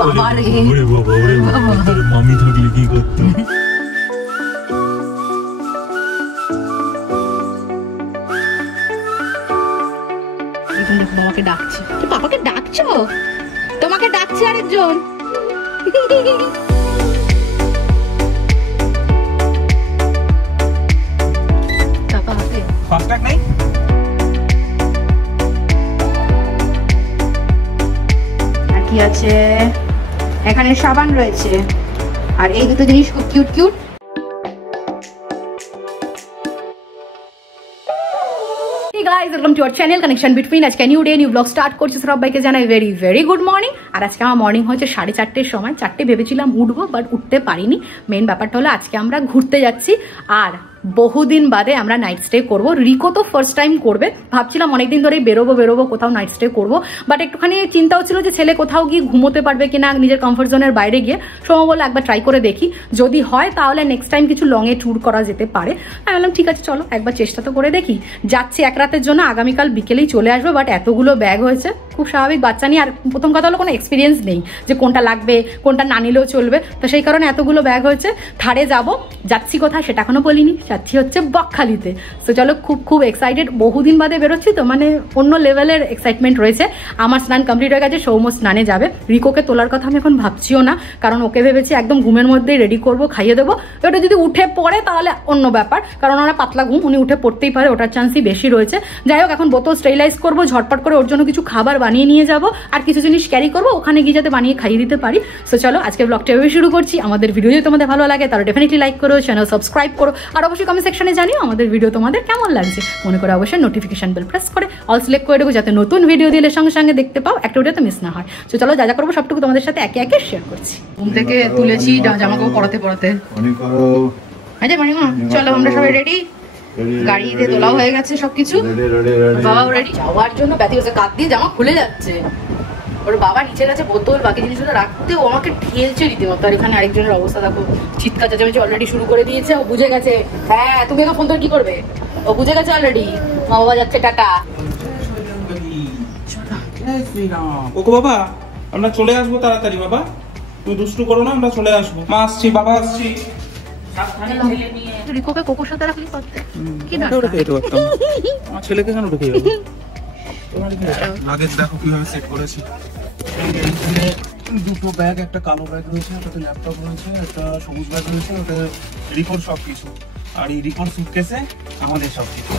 বাবা রে, ওরে বাবা, ওরে বাবা, তোর মামি থাকলে কি করতো? তোমাকে ডাকছি, পাপাকে ডাকছো? তোমাকে ডাকছি আরেকজন। আর কি আছে এখানে? সাবান রয়েছে, আর এই দুটো জিনিস খুব cute cute. Guys, welcome to our channel Connection Between. আজকে new day new blog start করছি। সবাইকে জানাই ভেরি ভেরি গুড মর্নিং। আর আজকে আমার মর্নিং হচ্ছে 4:30-র সময়। 4টে ভেবেছিলাম উঠবো, বাট উঠতে পারিনি। মেন ব্যাপারটা হলো আজকে আমরা ঘুরতে যাচ্ছি, আর বহুদিন বাদে আমরা নাইট স্টে করবো। রিকো তো ফার্স্ট টাইম করবে। ভাবছিলাম অনেকদিন ধরেই বেরোবো কোথাও নাইট স্টে করবো, বাট একটুখানি চিন্তাও ছিল যে ছেলে কোথাও গিয়ে ঘুমোতে পারবে কিনা নিজের কমফর্ট জোনের বাইরে গিয়ে। সময় বলে একবার ট্রাই করে দেখি, যদি হয় তাহলে নেক্সট টাইম কিছু লংয়ে ট্যুর করা যেতে পারে। আমি বললাম ঠিক আছে চলো একবার চেষ্টা তো করে দেখি। যাচ্ছি এক রাতের জন্য, আগামীকাল বিকেলেই চলে আসবো। বাট এতগুলো ব্যাগ হয়েছে, খুব স্বাভাবিক, বাচ্চা নিয়ে। আর প্রথম কথা হলো কোনো এক্সপিরিয়েন্স নেই যে কোনটা লাগবে কোনটা না নিলেও চলবে, তো সেই কারণে এতগুলো ব্যাগ হয়েছে। ধারে যাচ্ছি কোথায় সেটা এখনো বলিনি, যাচ্ছি হচ্ছে বকখালিতে। সো চলো, খুব এক্সাইটেড। বহুদিন বাদে বেরোচ্ছি তো, মানে অন্য লেভেলের এক্সাইটমেন্ট রয়েছে। আমার স্নান কমপ্লিট হয়ে গেছে, সৌম্য স্নানে যাবে। রিকোকে তোলার কথা আমি এখন ভাবছিও না, কারণ ওকে ভেবেছি একদম ঘুমের মধ্যেই রেডি করবো, খাইয়ে দেবো। ওটা যদি উঠে পড়ে তাহলে অন্য ব্যাপার, কারণ ওরা পাতলা ঘুম, উনি উঠে পড়তেই পারে, ওটার চান্সই বেশি রয়েছে। যাই হোক, এখন বোতল স্টেরিলাইজ করবো, ঝটপট করে ওর জন্য কিছু খাবার বানিয়ে নিয়ে যাবো, আর কিছু জিনিস ক্যারি করবো, ওখানে গিয়ে যাতে বানিয়ে খাইয়ে দিতে পারি। সো চলো আজকে ব্লগটা এভাবে শুরু করছি। আমাদের ভিডিও যদি তোমাদের ভালো লাগে তাহলে ডেফিনেটলি লাইক করো, চ্যানেল সাবস্ক্রাইব করো, আর অবশ্যই কমেন্ট সেকশনে জানিও আমাদের ভিডিও তোমাদের কেমন লাগছে। মনে করে অবশ্যই নোটিফিকেশন বেল প্রেস করে অল সিলেক্ট করে দেবো, যাতে নতুন ভিডিও দিলে সঙ্গে সঙ্গে দেখতে পাও, একটা ভিডিও তো মিস না হয়। তো চলো যা করবো সবটুকু তোমাদের সাথে একে একে শেয়ার করছি। ঘুম থেকে তুলেছি জামা কাপড় পরাতে চলো আমরা সবাই রেডি। গাড়িতে তোলাও হয়ে গেছে সবকিছু, বাবা রেডি যাওয়ার জন্য। ব্যাথি হচ্ছে, কাঁধ দিয়ে জামা খুলে যাচ্ছে। ওর বাবা নিচে গেছে বোতল বাকি জিনিসগুলো রাখতে, ও আমাকে ঠেলছে রীতিমতো। আর এখানে আরেকজনের অবস্থা দেখো, চিৎকার চেঁচামেচি অলরেডি শুরু করে দিয়েছে। ও বুঝে গেছে, হ্যাঁ তুমি এখন ফোন করে কি করবে, ও বুঝে গেছে অলরেডি। মা বাবা যাচ্ছে, টাটা। ওকে বাবা, আমরা চলে আসবো তাড়াতাড়ি। বাবা তুই দুষ্টু করো না, আমরা চলে আসবো। মা আসছি, বাবা আসছি। রিকোকে কোকোর সাথে রাখলি কি না, আমার ছেলেকে কেন ঢুকে যাবে? লাগেজ দেখো কিভাবে সেট করেছি। দুটো ব্যাগ, একটা কালো ব্যাগ রয়েছে, ওটাতে ল্যাপটপ রয়েছে, একটা সবুজ ব্যাগ রয়েছে, ওটা রিকোর সবকিছু। আর এই রিকোর সুটকেসে আমাদের সবকিছু।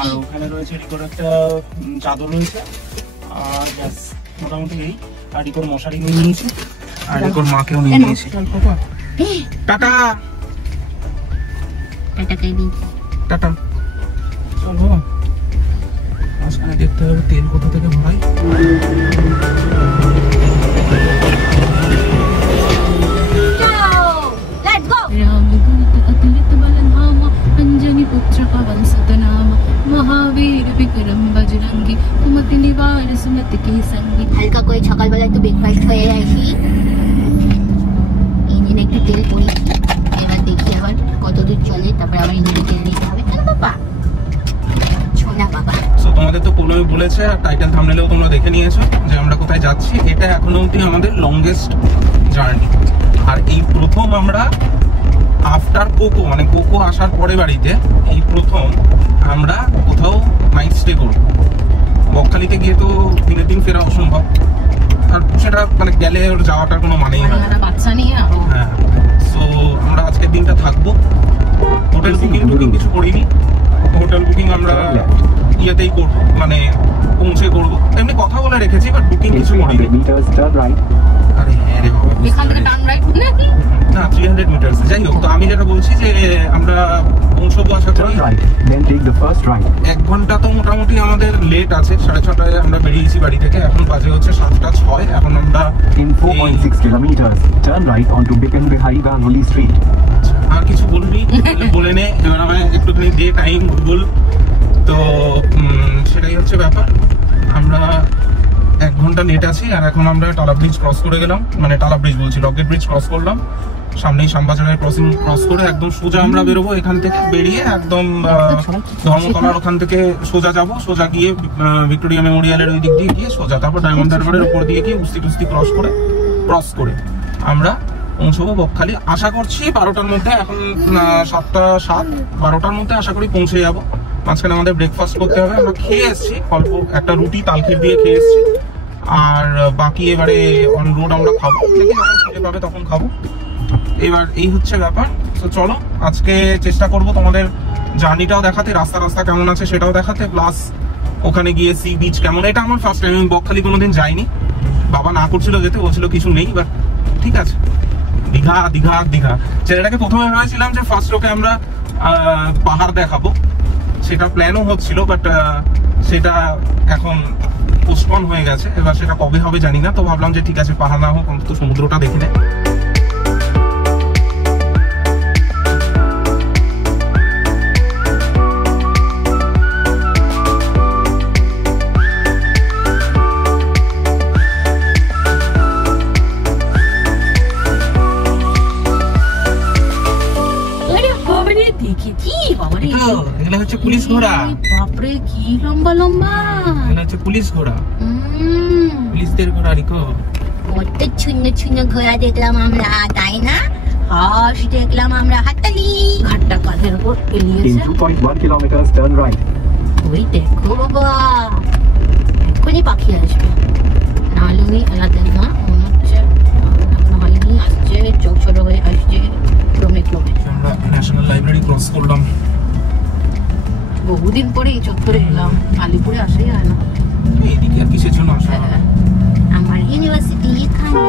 আর ওখানে রয়েছে রিকোর একটা চাদর রয়েছে, আর ব্যাস মোটামুটি এই। আর রিকোর মশারি নিয়ে নিয়েছি, আর রিকোর মাকেও নিয়ে নিয়েছি। Tata tata. চলো মাঝখানে দেখতে হবে তেল কোথা থেকে ভরাই। হালকা করে সকালবেলা একটু ব্রেকফাস্ট হয়ে যায়নি, ইঞ্জিনে একটু তেল পড়েছি। এবার দেখি আবার কতদূর চলে, তারপরে আবার ইঞ্জিনে তেল দিতে হবে। কেন বাবা, ছোনা বাবা। তোমাদের তো প্রণয় বলেছে, আর টাইটেল থাম্বনেলেও তোমরা দেখে নিয়েছো যে আমরা কোথায় যাচ্ছি। এটা এখনো অবধি আমাদের লংগেস্ট জার্নি। আর এই প্রথম আমরা আফটার কোকো, মানে কোকো আসার পরে বাড়িতে এই প্রথম আমরা কোথাও নাইট স্টে করবো। বকখালিতে গিয়ে তো দিনের দিন ফেরা অসম্ভব, আর সেটা মানে গেলে ওর যাওয়াটার কোনো মানেই হয় না, বাচ্চা নিয়ে। হ্যাঁ, সো আমরা আজকের দিনটা থাকবো। হোটেল বুকিং কিছু করিনি। হোটেল বুকিং আমরা ইয়েতেই করবো, মানে পৌঁছে করবো। এমনি কথা বলে রেখেছি, বাট বুকিং কিছু করিনি। আরে হ্যাঁ রে বাবা, এখান থেকে টার্ন রাইট না 300 মিটার্স। যাই হোক, তো আমি যেটা বলছি যে আমরা পৌঁছবো আশা করি। 1 ঘন্টা তো মোটামুটি আমাদের লেট আছে। 6:30টায় আমরা বেরিয়েছি বাড়ি থেকে, এখন বাজে হচ্ছে 7:06। এখন আমরা 4.6 kilometers turn right onto Bikanbihari Ganguly Street. আর কিছু বলবি বলে নে, এবার আমি একটুখানি ডে টাইম গুগল। তো সেটাই হচ্ছে ব্যাপার। আমরা 1 ঘন্টা লেট আছি, আর এখন আমরা টালা ব্রিজ ক্রস করে গেলাম, মানে টালা ব্রিজ বলছি, রকেট ব্রিজ ক্রস করলাম। সামনেই শ্যামবাজারের ক্রসিং ক্রস করে একদম সোজা আমরা বেরোবো। এখান থেকে বেরিয়ে একদম ধর্মতলার ওখান থেকে সোজা যাব, সোজা গিয়ে ভিক্টোরিয়া মেমোরিয়ালের ওই দিক দিয়ে গিয়ে সোজা, তারপর ডায়মন্ড হারবারের উপর দিয়ে গিয়ে উস্তি টুস্তি ক্রস করে ক্রস করে আমরা পৌঁছবো বকখালি। আশা করছি 12টার মধ্যে, এখন 7টা 7, 12টার মধ্যে আশা করি পৌঁছে যাবো। মাঝখানে আমাদের ব্রেকফাস্ট করতে হবে, আমরা খেয়ে এসেছি অল্প, একটা রুটি তালখির দিয়ে খেয়ে এসেছি, আর বাকি এবারে অন রোড আমরা খাবো, দেখি যখন খেতে পাবে তখন খাবো। এবার এই হচ্ছে ব্যাপার। তো চলো আজকে চেষ্টা করব তোমাদের জার্নিটাও দেখাতে, রাস্তা কেমন আছে সেটাও দেখাতে, প্লাস ওখানে গিয়ে সি বিচ কেমন। এটা আমার ফার্স্ট টাইম, আমি বকখালি কোনোদিন যাইনি, বাবা না করছিল যেতে, বলছিল কিছু নেই, বাট ঠিক আছে। দীঘা দীঘা দীঘা ছেলেটাকে প্রথমে ভেবেছিলাম যে ফার্স্ট ওকে আমরা পাহাড় দেখাবো, সেটা প্ল্যানও হচ্ছিল, বাট সেটা এখন পোস্টপন হয়ে গেছে। এবার সেটা কবে হবে জানি না, তো ভাবলাম যে ঠিক আছে পাহাড় না হোক অন্তত সমুদ্রটা দেখে নেয়। এগুলো হচ্ছে পুলিশ ঘোড়া। বাপরে কি লম্বা লম্বা, এগুলো হচ্ছে পুলিশ ঘোড়া, পুলিশদের ঘোড়া। রিকো কত ছুন্ন ছুন্ন ঘোড়া দেখলাম আমরা, তাই না? হাঁস দেখলাম আমরা, হাততালি। ঘাটটা কাঁধের উপর এলিয়েছে। In 2.1 kilometers, turn right. ওই দেখো বাবা, এক্ষুনি পাখি আসবে, নাহলে উনি এলাতেন না। মনে হচ্ছে এখনো হয়নি, আসছে, চোখ ছোট হয়ে আসছে ক্রমে ক্রমে। আমরা ন্যাশনাল লাইব্রেরি ক্রস করলাম, বহুদিন পরে এই চত্বরে এলাম, আলিপুরে আসাই হয় না। এইদিকে আর কিসের জন্য আসা? আমার ইউনিভার্সিটি এখানে।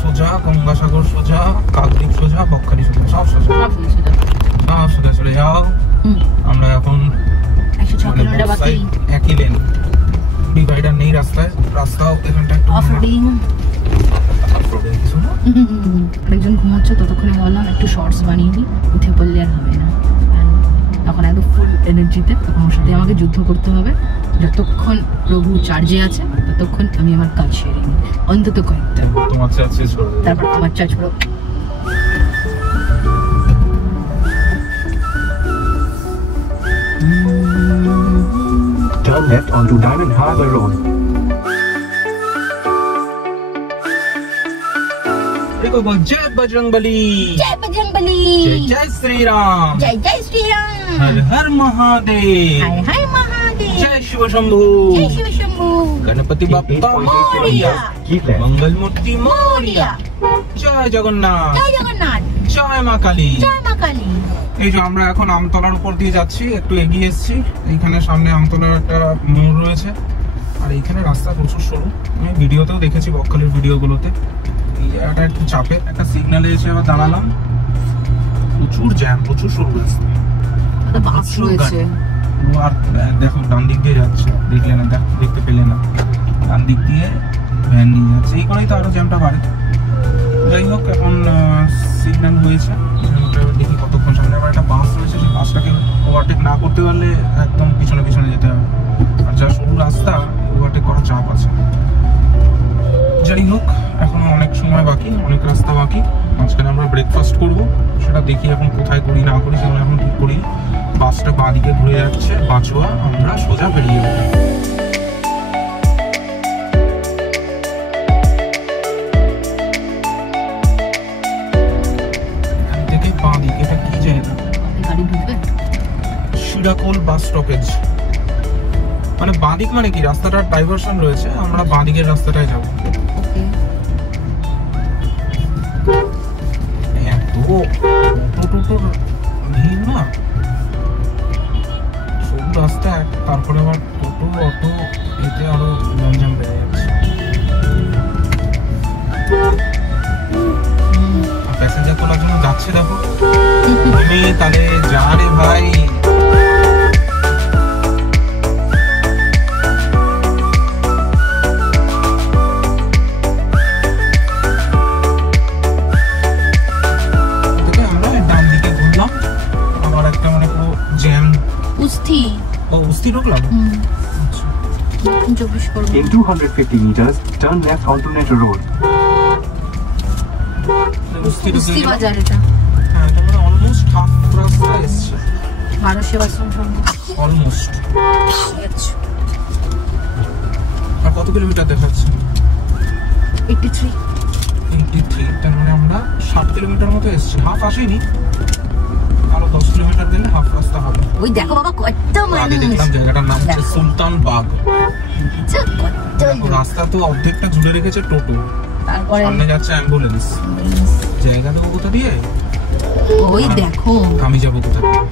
সোজা গঙ্গাসাগর, সোজা কাকদ্বীপ, সোজা বকখালি, সোজা, সব সোজা, সব সোজা চলে যাও। আমরা এখন একই লেন, ডিভাইডার নেই রাস্তায়, রাস্তাও এখানটা একটু আরেকজন ঘুমাচ্ছে, ততক্ষণে বললাম একটু শর্টস বানিয়ে দিই, উঠে পড়লে আর হবে না। তখন একদম ফুল এনার্জিতে, তখন ওর সাথে আমাকে যুদ্ধ করতে হবে। যতক্ষণ প্রভু চার্জে আছে ততক্ষণ আমি আমার কাজ সেরে নিই, অন্তত কয়েকটা, তোমার চার্জ শেষ করে দেব, তারপর আমার চার্জ পুরো। Turn left onto Diamond Harbour Road. देखो बोल जय बजरंगबली, जय बजरंगबली, जय जय श्री राम, जय जय श्री राम, हर हर महादेव, हर हर महादेव, जय शिव शंभू, जय Shiv Shambhu, Ganpati Bappa 8.8 Moriya, kilometers, keep left. मंगल मूर्ति मोरिया, जय जगन्नाथ, जय जगन्नाथ, जय মা কালী। जय माँ काली। এই যে আমরা এখন আমতলার উপর দিয়ে যাচ্ছি, একটু এগিয়ে এসেছি, এইখানে সামনে আমতলার একটা মোড় রয়েছে, আর এইখানে রাস্তা প্রচুর সরু, আমি ভিডিওতেও দেখেছি বকখালির ভিডিওগুলোতে। এই জায়গাটা একটু চাপে, একটা সিগন্যালে এসে আবার দাঁড়ালাম, প্রচুর জ্যাম, প্রচুর সরু রাস্তা, বাস রয়েছে। ও আর দেখো ডান দিক দিয়ে যাচ্ছে, দেখলে না, দেখতে পেলে না, ডান দিক দিয়ে ভ্যান নিয়ে যাচ্ছে, এই করেই তো আরো জ্যামটা বাড়ে। যাই হোক, এখন সিগন্যাল হয়েছে, দেখি কতক্ষণ। সামনে আবার একটা বাস রয়েছে, সেই বাসটাকে ওভারটেক না করতে পারলে একদম পিছনে পিছনে যেতে হবে, আর যা সরু রাস্তা ওভারটেক করার চাপ আছে। যাই হোক, এখনো অনেক সময় বাকি, অনেক রাস্তা বাকি। মাঝখানে আমরা ব্রেকফাস্ট করব, সেটা দেখি এখন কোথায় করি না করি, সেগুলো এখন ঠিক করি। বাসটা বাঁ দিকে ঘুরে যাচ্ছে, বাঁচুয়া, আমরা সোজা বেরিয়ে যাবো। বাঁ দিকে এটা কি জায়গা? গাড়ি ঢুকবে শিরাকোল বাস স্টপেজ, মানে বাঁ দিক মানে কি, রাস্তাটার ডাইভারশন রয়েছে, আমরা বাঁ দিকের রাস্তাটায় যাবো। এত টোটোর ভিড় না, সব রাস্তা, তারপরে আবার টোটো অটো, এতে আরো গঞ্জাম বেড়ে যাচ্ছে। প্যাসেঞ্জার তোলার জন্য যাচ্ছে, দেখো তুমি তাহলে যা রে ভাই। আমরা ডান দিকে ঘুরলাম, আবার একটা মানে পুরো জ্যাম। উস্তি ঢুকলাম। In 250 meters, turn left onto Netto Road. কুস্তি বাজার এটা। হ্যাঁ, এটা মানে অলমোস্ট হাফ রাস্তা এসছে, ভারত সেবাশ্রম সঙ্গে অলমোস্ট। আর কত কিলোমিটার দেখাচ্ছে? 83। তার মানে আমরা 60 কিলোমিটার মতো এসছি, হাফ আসেনি, আরো 10 কিলোমিটার দিলে হাফ রাস্তা হবে। ওই দেখো বাবা কত আগে মানুষ, দেখলাম জায়গাটার নাম হচ্ছে দেখো। সুলতান বাগ। কত রাস্তা তো অর্ধেকটা জুড়ে রেখেছে টোটো, তারপরে সামনে যাচ্ছে অ্যাম্বুলেন্স। জায়গা দেবো কোথা দিয়ে? ওই দেখো আমি যাবো কোথা দিয়ে?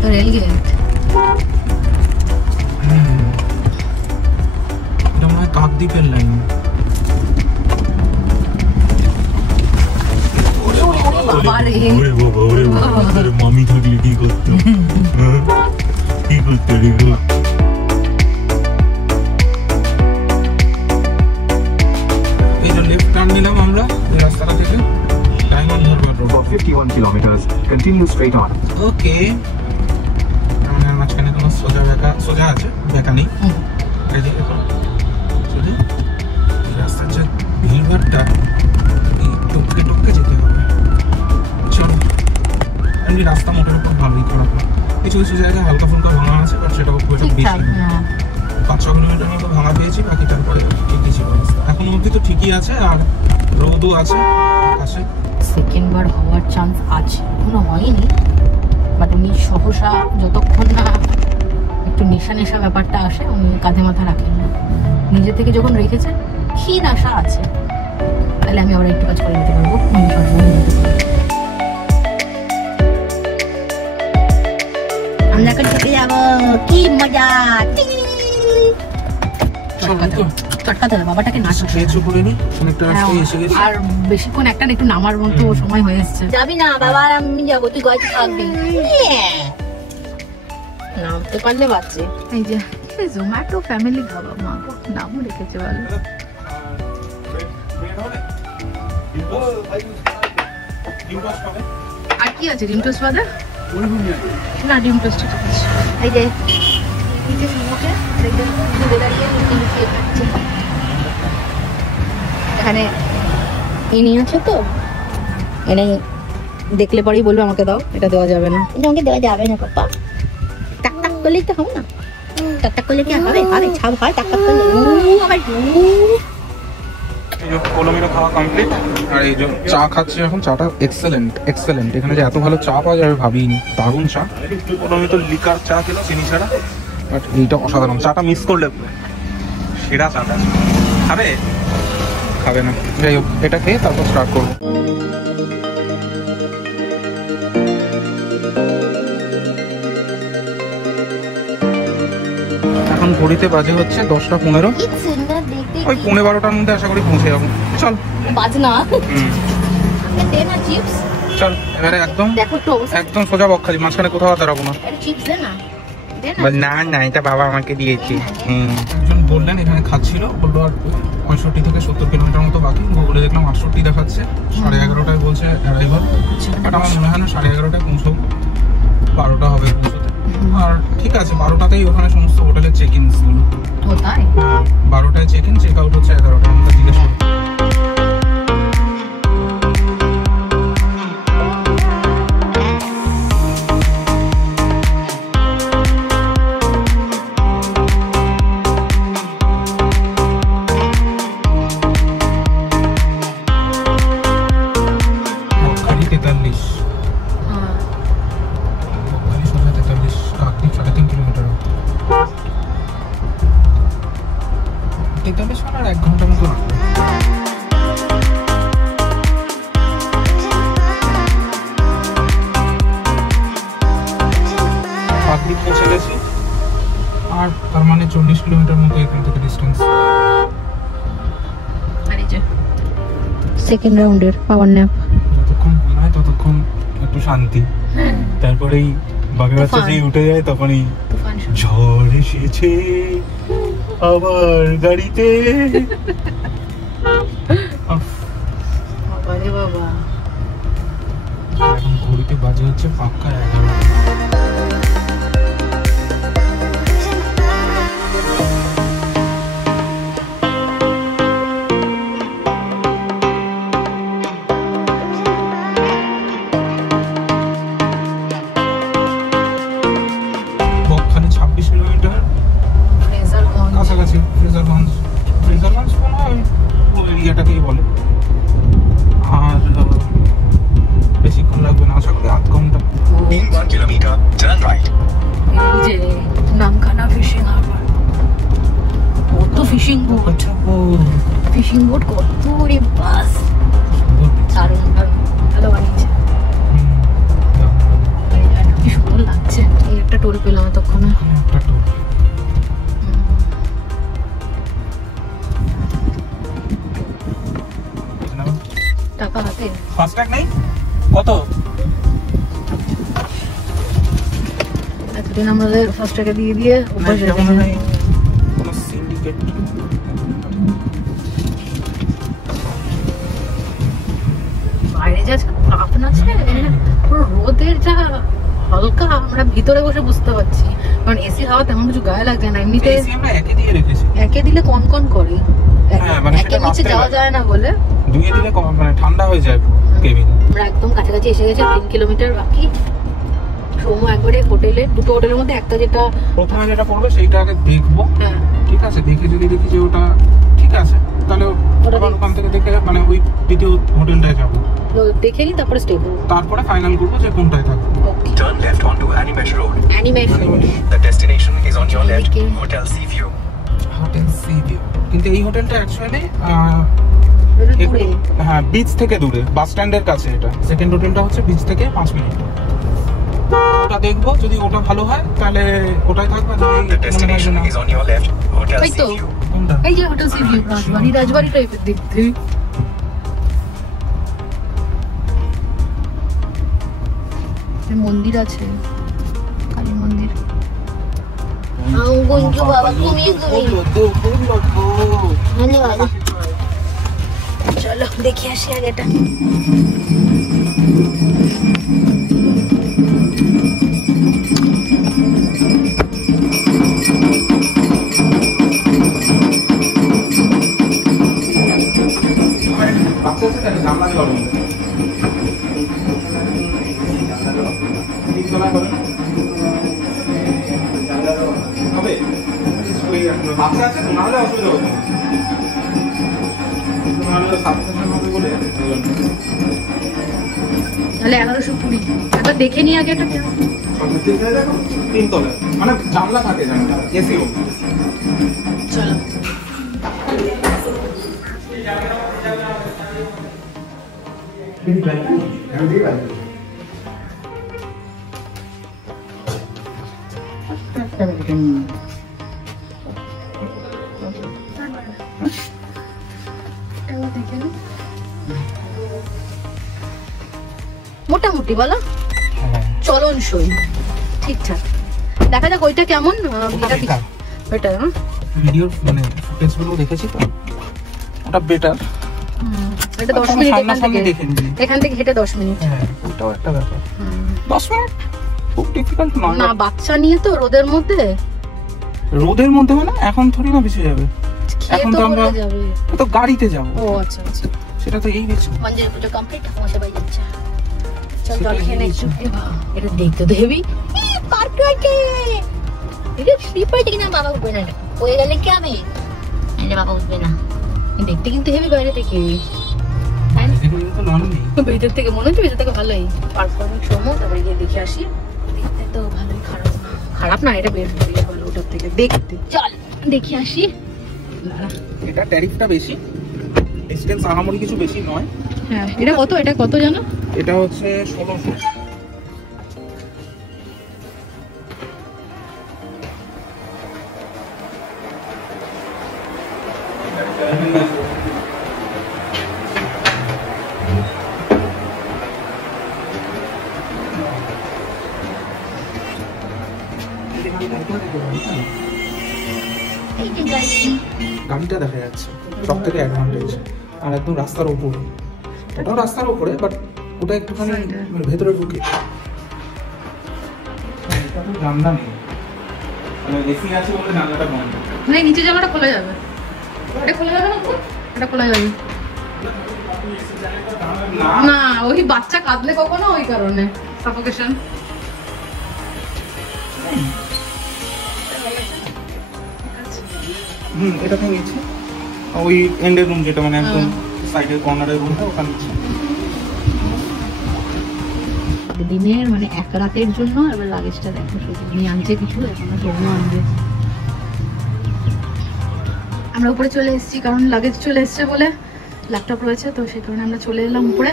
তো রেলগেট। এটা মনে হয় কাকদ্বীপের লাইন। বাবা রে, ওরে বাবা, ওরে বাবা, তোর মামি থাকলে কি করতো? হ্যাঁ? কি করতে রে গো? এই যে লেফট টার্ন নিলাম আমরা এই রাস্তাটা থেকে, diamond Harbour road. For 51 kilometers, continue straight on. ওকে, মানে মাঝখানে কোনো সোজা আছে, বেঁকা নেই। এই যে দেখো, শুধু এই রাস্তার যে ভিড়ভাড়টা, এই টপকে টপকে যেতে হবে। চলো, এমনি রাস্তা মোটের উপর ভালোই, খারাপ না। কিছু কিছু জায়গায় হালকা ফুলকা ভাঙা আছে, বাট সেটাও খুব একটা বেশি ঠিকঠাক। না। 5-6 কিলোমিটার মতো ভাঙা পেয়েছি, বাকি তারপরে ঠিকই ছিল রাস্তা। এখন অবধি তো ঠিকই আছে, আর রোদও আছে আকাশে। সেকেন্ড বার হওয়ার চান্স আছে, এখনো হয়নি, বাট উনি সহসা যতক্ষণ না একটু নেশা নেশা ব্যাপারটা আসে উনি কাঁধে মাথা রাখেন না। নিজে থেকে যখন রেখেছেন ক্ষীণ আশা আছে, তাহলে আমি আবার একটু কাজ করে নিতে পারবো। আমরা এখন থেকে যাবো, কি মজা। চটকাতে হবে বাবাটাকে, না খেয়েছো করে নি, অনেকটা রাস্তায় এসে গেছি। আর বেশিক্ষণ একটা না, একটু নামার মতো সময় হয়ে এসছে। যাবি না বাবা, আর আমি যাবো, তুই গাড়িতে থাকবি। নামতে পারলে বাচ্চে। এই যে জোম্যাটো ফ্যামিলি খাবার, মা নামও রেখেছে ভালো। আর কি আছে? ডিম টোস্ট বাদে? না, ডিম টোস্ট ঠিক আছে। এই যে নিচে সমুখে দেখবেন ঘুরে দাঁড়িয়ে লুকিয়ে খাচ্ছে। এখানে ইনি আছে তো, এনে দেখলে পরেই বলবে আমাকে দাও, এটা দেওয়া যাবে না। এটা আমাকে দেওয়া যাবে না পাপা, টাক টাক করলেই তো হবে না। টাক টাক করলে কি হবে? আরে ছাপ হয় টাক টাক করলে। আবার এই যে কলমিরা খাওয়া কমপ্লিট, আর এই যে চা খাচ্ছি এখন। চাটা এক্সেলেন্ট। এখানে যে এত ভালো চা পাওয়া যাবে ভাবিনি, দারুণ চা। কলমি তো লিকার চা খেলো চিনি ছাড়া, বাট এইটা অসাধারণ। চাটা মিস করলে সেরা চাটা। খাবে না, যাই হোক, এটা খেয়ে তারপর স্টার্ট করবো। এখন ঘড়িতে বাজে হচ্ছে 10:15। কি সুন্দর দেখতে। ওই 11:30টার মধ্যে আশা করি পৌঁছে যাবো। চল বাজনা দে না চিপস। চল এবারে একদম দেখো তো একদম সোজা বকখালি, মাঝখানে কোথাও দাঁড়াবো না। চিপস দে না, দে না। না না, এটা বাবা আমাকে দিয়েছে। একজন বললেন এখানে খাচ্ছিল, বললো আর 65 থেকে 70 কিলোমিটার মতো বাকি। গুগলে দেখলাম 68 দেখাচ্ছে, 11:30টায় বলছে অ্যারাইভাল। বাট আমার মনে হয় না 11:30টায় পৌঁছবো, 12টা হবে পৌঁছতে। আর ঠিক আছে, 12টাতেই ওখানে সমস্ত হোটেলের চেক ইন গুলো। ও তাই? 12টায় চেক ইন, চেক আউট হচ্ছে 11টা। আমরা জিজ্ঞেস করবো। বকখালি 43, বকখালি সোজা 43, কাকদ্বীপ 3.5 কিলোমিটার। 43 মানে আর 1 ঘন্টার মতো লাগবে। কাকদ্বীপ পৌঁছে গেছি, আর তার মানে 40 কিলোমিটার মতো এখান থেকে ডিস্টেন্স। আর এই যে সেকেন্ড রাউন্ডের পাওয়ার ন্যাপ। যতক্ষণ হয় ততক্ষণ একটু শান্তি, তারপরেই বাঘের বাচ্চা যেই উঠে যায় তখনই তুফান শুরু। ঝড় এসেছে আবার গাড়িতে। বাবা রে বাবা। এখন ঘড়িতে বাজে হচ্ছে পাক্কা 11। ফ্রেজারগঞ্জ মনে হয় ওই এরিয়াটাকেই বলে। আর বেশিক্ষণ লাগবে না, আশা করি আধ ঘন্টা। In 1 kilometer, turn right. যে নামখানা ফিশিং হারবার, কত ফিশিং বোট, কত রে বাস, দারুণ ভালো বানিয়েছে। কি সুন্দর লাগছে। এই একটা টোল পেলাম তখন, টাকা হাতে। ফাস্ট্যাগ নেই কত? এতদিন আমাদের ফার্স্ট টাকা দিয়ে দিয়ে অভ্যাস হয়ে গেছে। কোনো সিন্ডিকেট বাইরে যা তাপ আছে, পুরো রোদের যা হালকা, আমরা ভিতরে বসে বুঝতে পারছি, কারণ এসি হাওয়া তেমন কিছু গায়ে লাগছে না। এমনিতে এসি আমরা একে দিয়ে রেখেছি, একে দিলে কন করে, মানে একে নিচে যাওয়া যায় না বলে দুইয়ে দিলে মানে ঠান্ডা হয়ে যায় কেবিন। আমরা একদম কাছাকাছি এসে গেছি, 3 কিলোমিটার বাকি। সোমো একবারে হোটেলে, দুটো হোটেলের মধ্যে একটা যেটা প্রথমে যেটা পড়বে সেইটা আগে দেখবো। হ্যাঁ ঠিক আছে, দেখে যদি দেখি যে ওটা ঠিক আছে তাহলে আবার ওখান থেকে দেখে মানে ওই দ্বিতীয় হোটেলটায় যাবো, দেখে নিই, তারপরে স্টে করবো। তারপরে ফাইনাল করবো যে কোনটায় থাকবো। Okay, Turn left onto Animesh Road. Animesh road. The destination is on your left. Okay. Hotel Sea View. Hotel sea view, কিন্তু এই হোটেলটা অ্যাকচুয়ালি দূরে হ্যাঁ বিচ থেকে দূরে, বাস স্ট্যান্ডের কাছে। এটা সেকেন্ড হোটেলটা হচ্ছে বিচ থেকে 5 মিনিট। ওটা দেখবো, যদি ওটা ভালো হয় তাহলে ওটাই থাকবে। The destination is on your left. Hotel Wait, Sea so- View. এই যে হোটেল সি ভিউ, রাজবাড়ি টাইপের দেখতে। মন্দির আছে, কালী মন্দির। চলো দেখে আসি আগেটা। বাচ্চা আছে তো, নাহলে অসুবিধা হতো না। তাহলে 1120 একবার দেখে নিই আগে এটা। 3 তলায়, মানে জানলা থাকে, জানলা এসি রুম। চলো মোটামুটি বলো চলনসই, ঠিকঠাক। দেখা যাক ওইটা কেমন। ওইটা ভিডিও মানে ফুটেজ গুলো দেখেছি তো, ওটা বেটার। এটা 10 মিনিট এখান থেকে হেঁটে 10 মিনিট। হ্যাঁ, ওটাও একটা ব্যাপার। 10 মিনিট খুব ডিফিকাল্ট নয় না, বাচ্চা নিয়ে তো রোদের মধ্যে। রোদের মধ্যে মানে এখন থোড়ি না বেশি যাবে, এখন তো আমরা তো গাড়িতে যাবো। ও আচ্ছা আচ্ছা, সেটা তো এই বেশি। মন্দির পুজো কমপ্লিট, মশা বাই যাচ্ছে। চল জল খেয়ে নে একটু। এটা দেখতে তো হেভি পার্ক আছে। এটা স্লিপ আছে কিনা বাবা উঠবে না, হয়ে গেলে কি হবে? আরে বাবা উঠবে না। দেখতে কিন্তু হেভি বাইরে থেকে, ভেতর থেকে মনে হচ্ছে ভেতর থেকে ভালোই। পারফরমেন্স সময় তারপরে গিয়ে দেখে আসি। দেখতে তো ভালোই, খারাপ না, এটা বেশ ভালো ওটার থেকে দেখতে। চল দেখে আসি। এটা ট্যারিফটা বেশি, ডিসটেন্স আহামরি কিছু বেশি নয়। হ্যাঁ, এটা কত জানো? এটা হচ্ছে 1600। গাড়িটা দেখা যাচ্ছে সব থেকে অ্যাডভান্টেজ, আর একদম রাস্তার উপরে। ওটাও রাস্তার উপরে, বাট ওটা একটুখানি ভেতরে ঢুকে। এটা তো জানলা নেই, মানে এসি আছে বলে জানলাটা বন্ধ। না, নিচে জানলাটা খোলা যাবে। এটা খোলা যাবে না তো? এটা খোলা যাবে না, ওই বাচ্চা কাঁদলে কখনো ওই কারণে সাফোকেশন। এটাতে নিয়েছি ওই এন্ডের রুম যেটা মানে একদম সাইডের কর্নারের রুমটা ওখানে নিচ্ছি। দিনের মানে এক রাতের জন্য এবার লাগেজটা দেখো শুধু নিয়ে আনছে কিছু এখনো সবও আনবে। আমরা উপরে চলে এসেছি কারণ লাগেজ চলে এসছে বলে, ল্যাপটপ রয়েছে তো সেই কারণে আমরা চলে এলাম উপরে।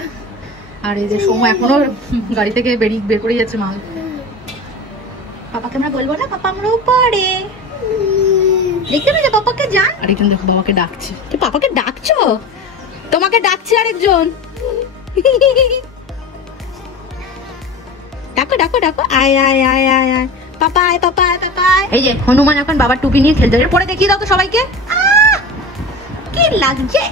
আর এই যে সময় এখনো গাড়ি থেকে বের করে যাচ্ছে মাল। পাপাকে আমরা বলবো না পাপা আমরা উপরে দেখতে না যে পাপাকে যান। আরেকজন দেখো বাবাকে ডাকছে। তুই পাপাকে ডাকছো? তোমাকে ডাকছে আরেকজন। ডাকো ডাকো ডাকো আয় আয় আয় আয় আয় পাপা আয় পাপা আয় পাপা আয়। এই যে হনুমান এখন বাবার টুপি নিয়ে খেলতে যাবে। পরে দেখিয়ে দাও তো সবাইকে কি লাগছে।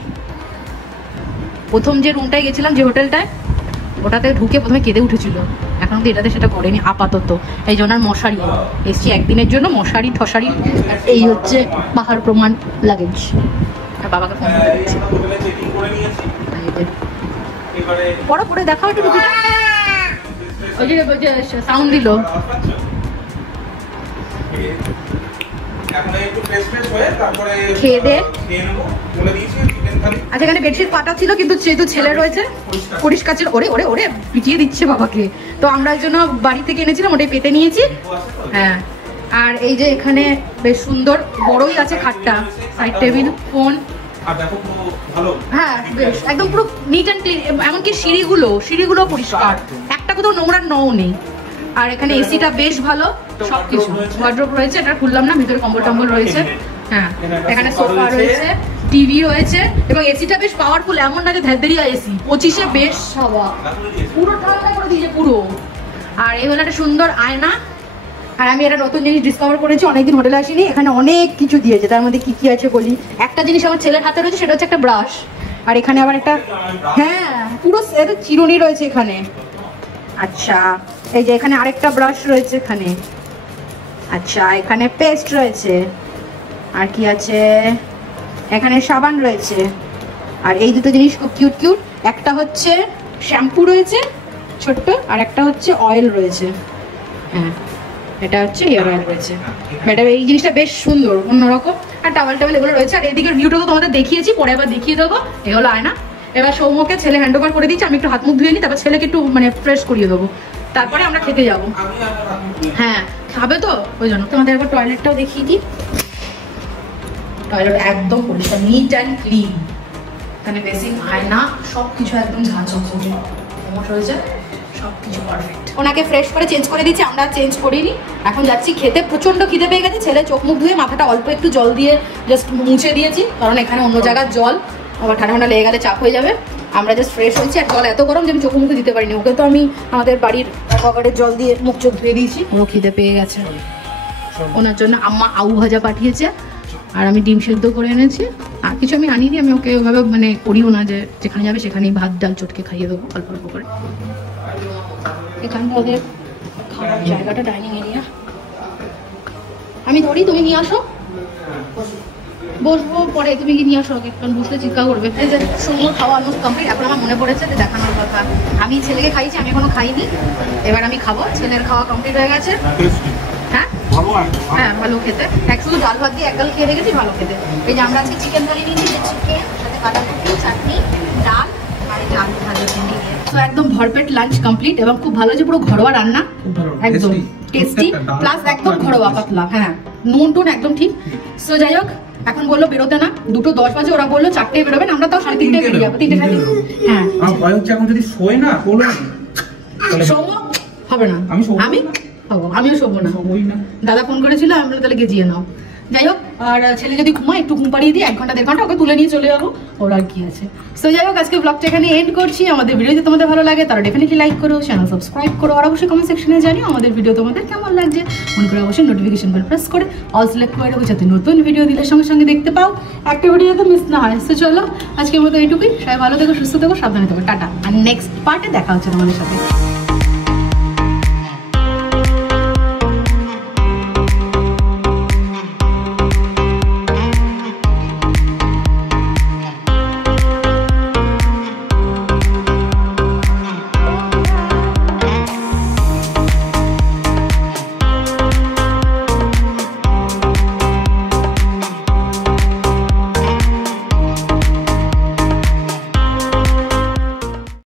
প্রথম যে রুমটায় গেছিলাম যে হোটেলটায় ওটাতে ঢুকে প্রথমে কেঁদে উঠেছিল, এখন তো এটাতে সেটা করেনি আপাতত। এই জন্য আর মশারি এসছি একদিনের জন্য, মশারি ঠসারি। এই হচ্ছে পাহাড় প্রমাণ লাগেজ। আর বাবাকে ফোন করছি পরে পরে দেখাও একটু টুপিটা। ওই যে সাউন্ড দিল। খেয়ে দে। আচ্ছা এখানে বেডশিট পাতা ছিল কিন্তু যেহেতু ছেলে রয়েছে পরিষ্কার ছিল। ওরে ওরে ওরে পিটিয়ে দিচ্ছে বাবাকে। তো আমরা এর জন্য বাড়ি থেকে এনেছিলাম, ওটাই পেতে নিয়েছি। হ্যাঁ আর এই যে এখানে বেশ সুন্দর বড়ই আছে খাটটা, সাইড টেবিল, ফোন। হ্যাঁ বেশ একদম পুরো নিট অ্যান্ড ক্লিন। এমনকি সিঁড়িগুলো পরিষ্কার, একটা কোথাও নোংরা নও নেই। আর এখানে এসিটা বেশ ভালো, সবকিছু ওয়ার্ড্রোব রয়েছে, এটা খুললাম না, ভিতরে কম্বল টম্বল রয়েছে। হ্যাঁ এখানে সোফা রয়েছে, টিভি রয়েছে এবং এসিটা বেশ পাওয়ারফুল, এমন না যে ধেদেরিয়া এসি। 25-এ বেশ হাওয়া, পুরো ঠান্ডা করে দিয়েছে পুরো। আর এই হলো একটা সুন্দর আয়না। আর আমি একটা নতুন জিনিস ডিসকভার করেছি, অনেকদিন হোটেলে আসিনি। এখানে অনেক কিছু দিয়েছে, তার মধ্যে কি কি আছে বলি। একটা জিনিস আমার ছেলের হাতে রয়েছে, সেটা হচ্ছে একটা ব্রাশ। আর এখানে আবার একটা হ্যাঁ পুরো চিরুনি রয়েছে এখানে। আচ্ছা এই যে এখানে আরেকটা ব্রাশ রয়েছে এখানে। আচ্ছা এখানে পেস্ট রয়েছে। আর কি আছে, এখানে সাবান রয়েছে। আর এই দুটো জিনিস খুব কিউট কিউট। একটা হচ্ছে শ্যাম্পু রয়েছে ছোট্ট, আর একটা হচ্ছে অয়েল রয়েছে। হ্যাঁ এটা হচ্ছে হেয়ার অয়েল রয়েছে। ম্যাডাম এই জিনিসটা বেশ সুন্দর, অন্যরকম। আর টাওয়াল টাওয়াল এগুলো রয়েছে। আর এদিকের ভিউটা তো তোমাদের দেখিয়েছি, পরে আবার দেখিয়ে দেবো। এ হলো আয়না। এবার সৌম্যকে ছেলে হ্যান্ড ওভার করে দিচ্ছি, আমি একটু হাত মুখ ধুয়ে নিই, তারপর ছেলেকে একটু মানে ফ্রেশ করিয়ে দেবো, তারপরে আমরা খেতে যাবো। হ্যাঁ খাবে তো ওই জন্য। তোমাদের একবার টয়লেটটাও দেখিয়ে দিই। টয়লেট একদম পরিষ্কার, নিট অ্যান্ড ক্লিন। এখানে বেসিন, আয়না, সবকিছু একদম ঝাঁচকচকে হয়েছে, সবকিছু পারফেক্ট। ওনাকে ফ্রেশ করে চেঞ্জ করে দিচ্ছি, আমরা চেঞ্জ করিনি। এখন যাচ্ছি খেতে। প্রচন্ড খিদে পেয়ে গেছে। ছেলে চোখ মুখ ধুয়ে মাথাটা অল্প একটু জল দিয়ে জাস্ট মুছে দিয়েছি, কারণ এখানে অন্য জায়গার জল আবার ঠান্ডা ঠান্ডা লেগে গেলে চাপ হয়ে যাবে। আমরা জাস্ট ফ্রেশ হয়েছি। আর জল এত গরম যে আমি চোখ মুখে দিতে পারিনি। ওকে তো আমি আমাদের বাড়ির অ্যাকোয়াগার্ডের জল দিয়ে মুখ চোখ ধুয়ে দিয়েছি। ওরও খিদে পেয়ে গেছে। ওনার জন্য আম্মা আউ ভাজা পাঠিয়েছে, আর আমি ডিম সেদ্ধ করে এনেছি। আর কিছু আমি আনিনি, আমি ওকে ওভাবে মানে করিও না যে যেখানে যাবে সেখানেই ভাত ডাল চটকে খাইয়ে দেবো অল্প অল্প করে। এখানটা ওদের খাওয়ার জায়গাটা ডাইনিং এরিয়া। আমি ধরি, তুমি নিয়ে আসো। বসবো পরে, তুমি কি নিয়ে আসো আগে, কারণ বসলে চিৎকার করবে। এই যে সুন্দর খাওয়া অলমোস্ট কমপ্লিট। এখন আমার মনে পড়েছে যে দেখানোর কথা, আমি ছেলেকে খাইছি, আমি এখনো খাইনি। এবার আমি খাবো। ছেলের খাওয়া কমপ্লিট হয়ে গেছে। হ্যাঁ হ্যাঁ ভালো খেতে। এক শুধু ডাল ভাত দিয়ে একগাল খেয়ে রেখেছি, ভালো খেতে। এই যে আমরা আজকে চিকেন কারি নিয়েছি, চিকেন সাথে বাঁধাকপি, চাটনি, ডাল আর এই যে আলু ভাজা ভেন্ডি দিয়ে। তো একদম ভরপেট লাঞ্চ কমপ্লিট এবং খুব ভালো, যে পুরো ঘরোয়া রান্না, একদম টেস্টি প্লাস একদম ঘরোয়া পাতলা। হ্যাঁ নুন টুন একদম ঠিক। সো যাই হোক, এখন বললো বেরোতে না, 2:10 বাজে, ওরা বললো 4টায় বেরোবেন, আমরা তাও 3:30 বেরিয়ে যাবো। 3টে সাড়ে হ্যাঁ এখন যদি শোয় না সৌম্য হবে না, আমি হবো, আমিও শোবো না। দাদা ফোন করেছিল, আমি বলে তাহলে গেজিয়ে নাও। যাই হোক, আর ছেলে যদি ঘুমায় একটু ঘুম পাড়িয়ে দিই, 1 ঘন্টা 1.5 ঘন্টা ওকে তুলে নিয়ে চলে যাবো, ওর আর কি আছে। সো যাই হোক, আজকে ব্লগটা এখানে এন্ড করছি। আমাদের ভিডিও যদি তোমাদের ভালো লাগে তারা ডেফিনেটলি লাইক করো, চ্যানেল সাবস্ক্রাইব করো, আর অবশ্যই কমেন্ট সেকশনে জানিও আমাদের ভিডিও তোমাদের কেমন লাগছে। মনে করে অবশ্যই নোটিফিকেশন বেল প্রেস করে অল সিলেক্ট করে দেবো, যাতে নতুন ভিডিও দিলে সঙ্গে সঙ্গে দেখতে পাও, একটা ভিডিও যাতে মিস না হয়। সো চলো আজকের মতো এইটুকুই। সবাই ভালো থেকো, সুস্থ থেকো, সাবধানে থেকো, টাটা। আর নেক্সট পার্টে দেখা হচ্ছে তোমাদের সাথে।